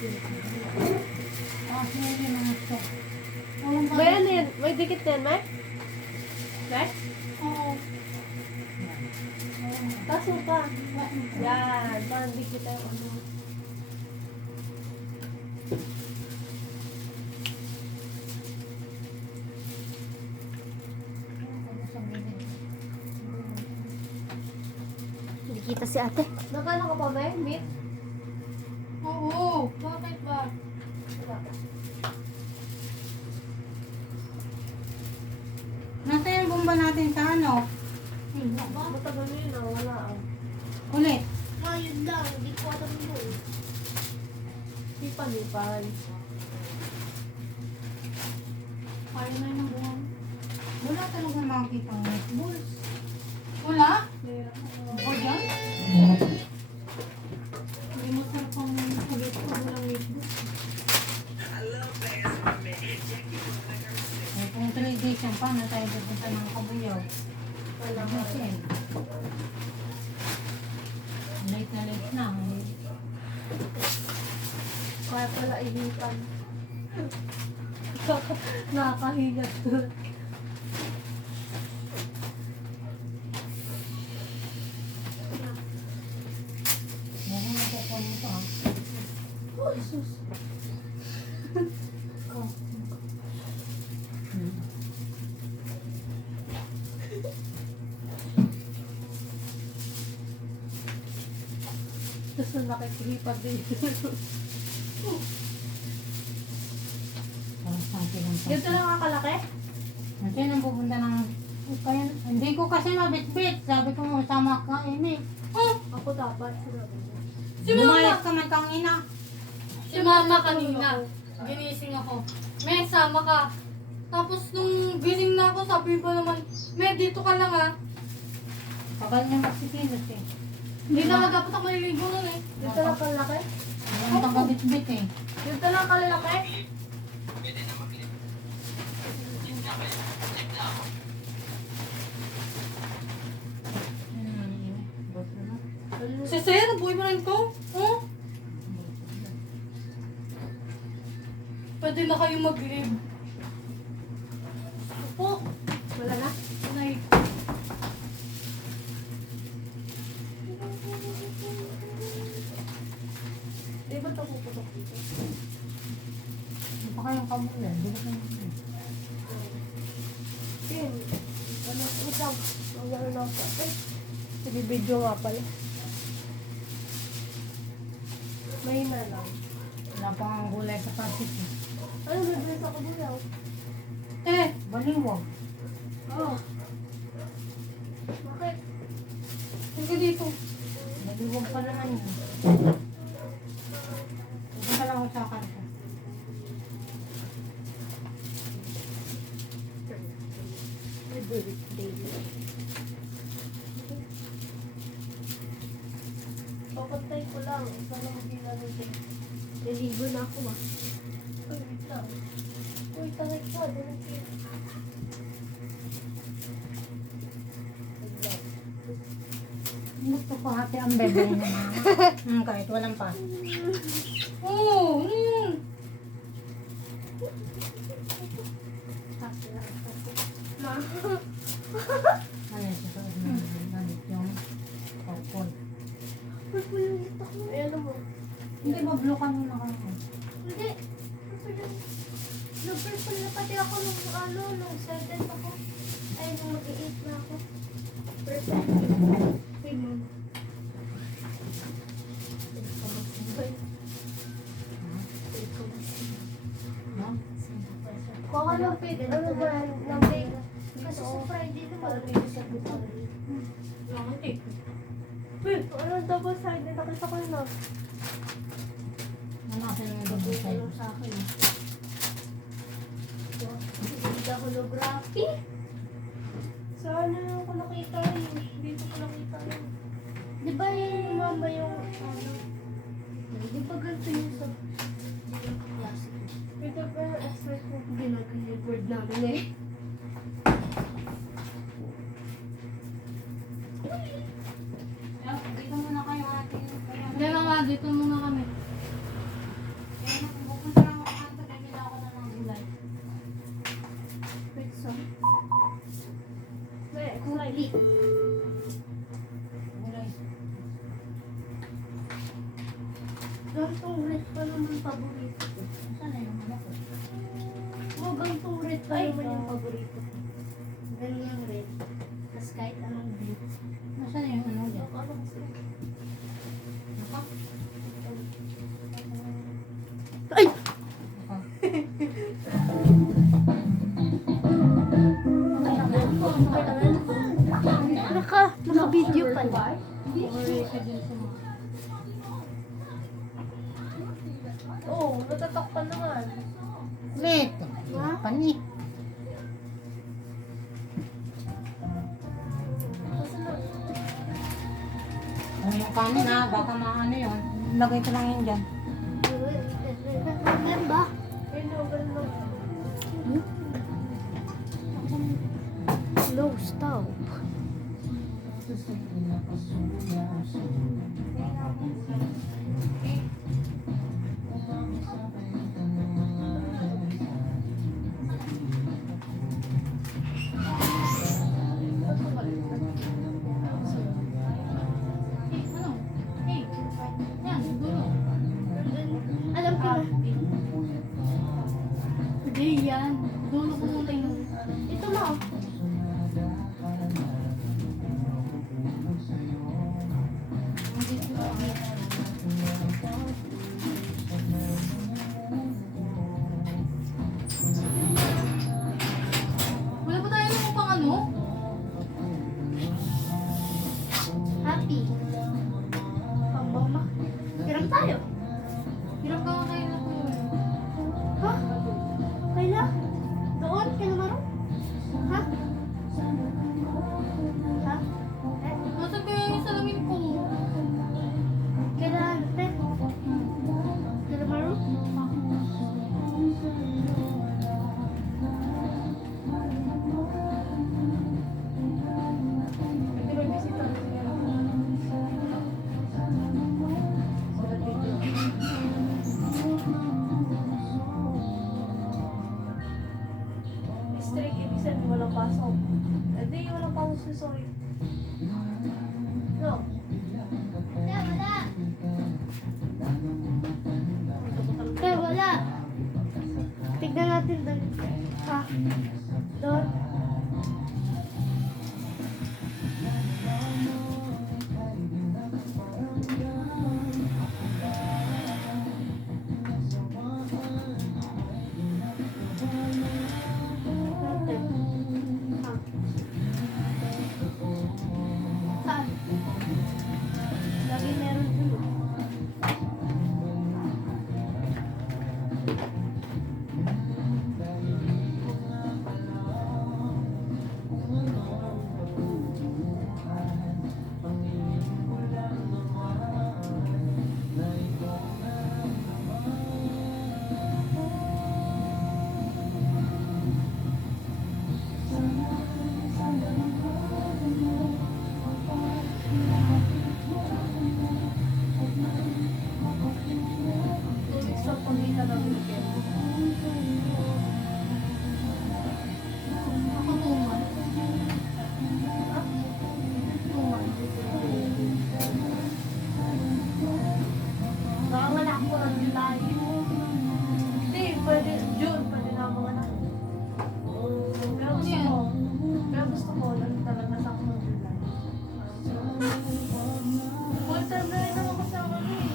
Hindi na gusto. May ano yan? May dikit yan, May? May? Oo. Taso pa. Yan. Parang dikit tayo ano. Hindi kita si ate. Nakano ka pa, May? Meat? Oo. Bakit ba? Nasa yung bomba natin sa ano? Matagal na yun, wala ah. Ulit. Ayun lang, hindi ko alam yun. Lipan. Kaya na yung buwan. Wala talaga makikita ng meatballs. Wala? O dyan? Hindi mo sarap ang ulit ko walang meatballs. Eh, kung 3 days yung paano tayo pupunta ng Kabuyaw? Wala ka. Kasi, late na. Kaya pala ilipan. Nakakahigat. Meron na ko nito ha. Oh, Jesus. Tapos na nakikilipad din. Parang sangki lang pa. Dito lang kakalaki? Kasi nang pupunta ng... Kaya, hindi ko kasi mabitbit. Sabi ko mo, sama ka, Amy. Oh, Ako dapat. Sinabi mo. lumayas ka man kang ina. Si mama kanina, ginising ako. May sama ka. Tapos nung gising na ako, sabi ko naman, May, dito ka lang ah. Tagal niya magsikilos eh. Hindi naman dapat ako maliligo nun eh. Dito lang kalaki? Alam kang kabitbit eh. Dito lang kalalaki? Si Sir, boyfriend ko. Oh? Pwede na kayo mag-live. Opo. Wala na? Nay. Di ba ito puputok dito? Hindi pa kayong kamulan. Hindi pa kayong kamulan. Kim, ano, utang. Wala na ako. Eh, sige, video nga pala. May na lang. Wala pa ang gulay sa pasit eh. Ano bibili sa kabuyaw? Eh, Baliwag. Oh. Bakit? sige dito. Baliwag pa naman yun. Pupunta lang ako sa kanta. Papantay ko lang. Sana hindi namin din. Naligo na ako ah. Uy, wait lang. Uy, tangit ka. Dinig ka. Gusto ko hati ang bebe naman. Kahit walang pa. Oo, yun. Ma. Ano yung susunod na gamit yung popcorn. Pagpulit ako. Ay, ano mo? Hindi ba blue kanina ka mo? Hindi. Nag-purple na pati ako nung ano, nung 7 ako. Ay, nung mag-8 na ako. Purple. Hey, mom. No? Kung ano, ano ba, ng bake. Kasi sa Friday naman. Langat eh. Wait, ano double sided? Nakita ko na. Nanasan yung double side. Sa akin. Hindi holography. Saan na ako nakita yun? Dito ko nakita yun. Di ba yun yung mama yung ano? Di ba ganito yung sa classic? Ito pa yung expert ko ginag-board namin eh. Dito muna kayo ate. Hindi na nga, dito muna kami. Gantong red pa naman paborito ko. Saan na yung ano ko? Oh, gantong red pa Ay, naman ito. yung paborito ko. Ganun yung red. Tapos kahit anong blue. Nasaan na yung ano dyan? Ano kasi? Naka? Ay! Naka-video pala. Worry ka dun sa mga... Oo, natatakpan naman. Ulit! Ha? Pani. Ano yung kanin ha? Baka maano yun. Lagay ko lang yun dyan. Yan ba? Low stop. Ano? Hey! Yan, dulo. Alam ko na. Hindi yan. Dulo ko muna yun. Ito na. Wala ba tayo ng pang ano? Happy. Pambama. Hiram tayo. Hirap ka kayo na ko. Ha? Kaya? Doon? Kaya naman? Ha? Ha? Eh? Nasaan kaya yung salamin ko? Kailangan natin. Kaya naman? Strict, ibig sabihin walang pasok. Eh di, walang pasok si Soy. No. Wala. Kaya wala. Tignan natin doon. Ha? Doon. Saan? Lagi meron dun. Tubig sa pagkita ng weekend. Ako tuman. Tuman. Baka wala ako ng July. Hindi, pwede, June, pwede na mga anak. Pero gusto ko, lang talaga sa ako ng July. Full time na rin naman kasi ako eh.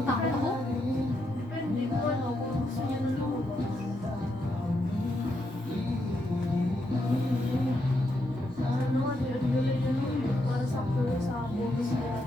Tatakot ako? Depende ko ano, kung gusto niya ng lumabas. Ano nga, July na lang para sa bonus nila.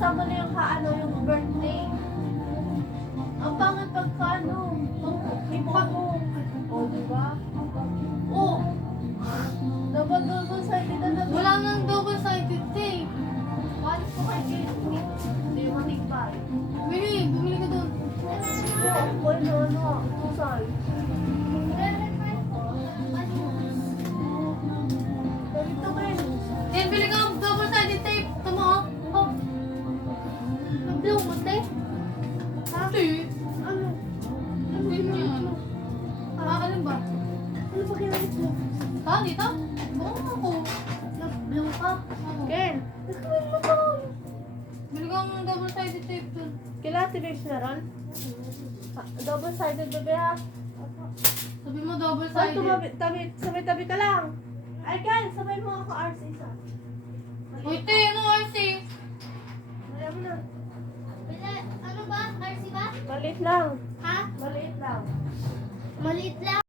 kasama na yung yung birthday. Ang pangit pagka ipo. O, diba? Oh! Dapat double sided na Wala nang double-sided tape. Paano po kay Kenny? Hindi mo tigbay. Bumili ka doon. Tusay. Ganito kayo. Then, bili ka ng double-sided tape. Tama ka? Oh. Nablong mo, te? Ate, Ano? ganyan. Alin ba? Ano ba ginamit mo? Dito? Oo ako. Nablong ka? Ako. Ken, Nakawin mo to. Bili ka ng double-sided tape doon. kila Tibix na ron? Double sided bebe ha? Sabi mo Ay, double-sided. sabay-tabi ka lang. Ay, Ken, sabay mo ako RC isa. Uy, te, ano RC? Wala mo na. Ano ba? RC ba? Maliit lang. Ha? Maliit lang. Maliit lang.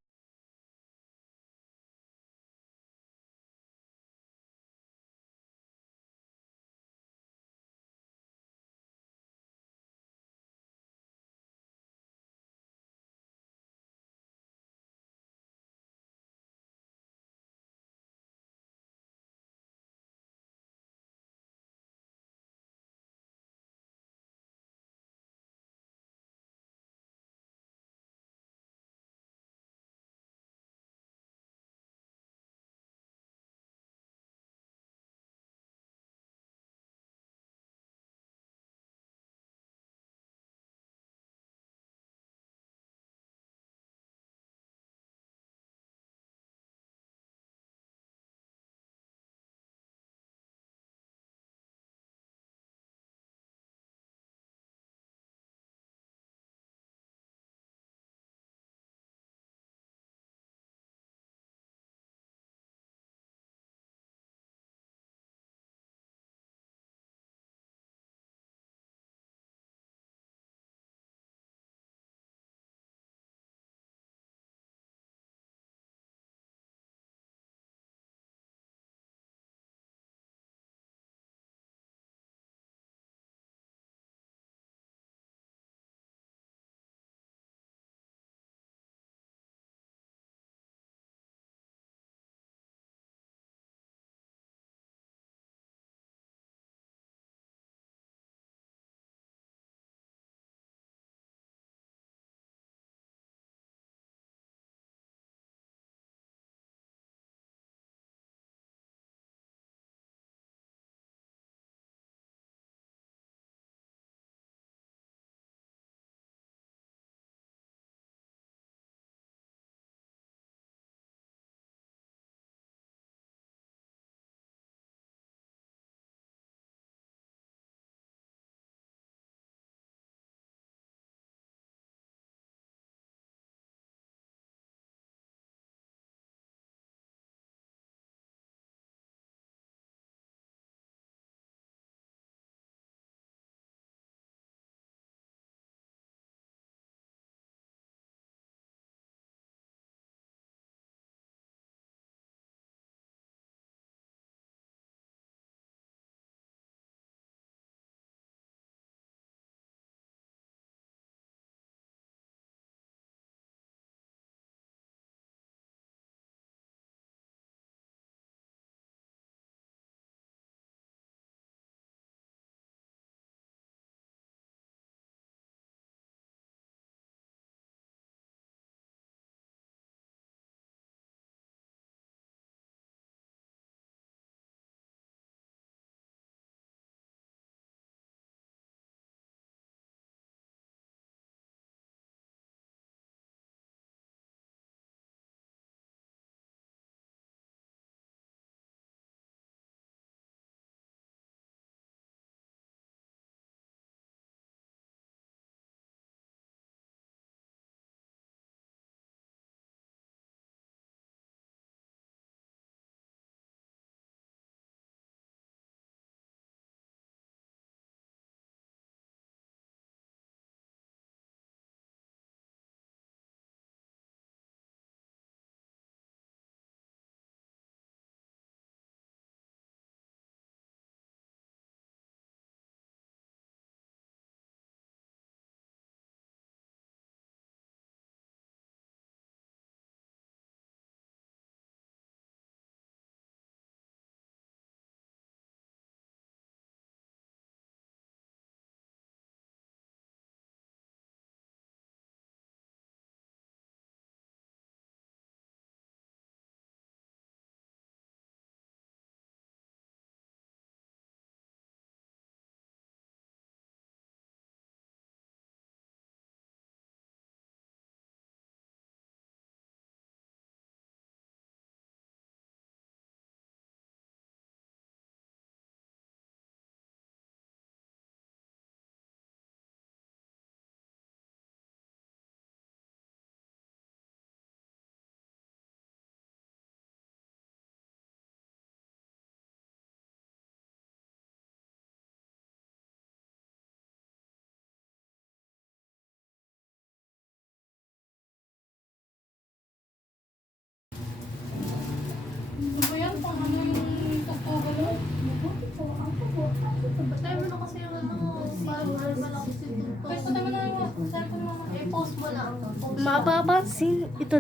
mapapansin, ito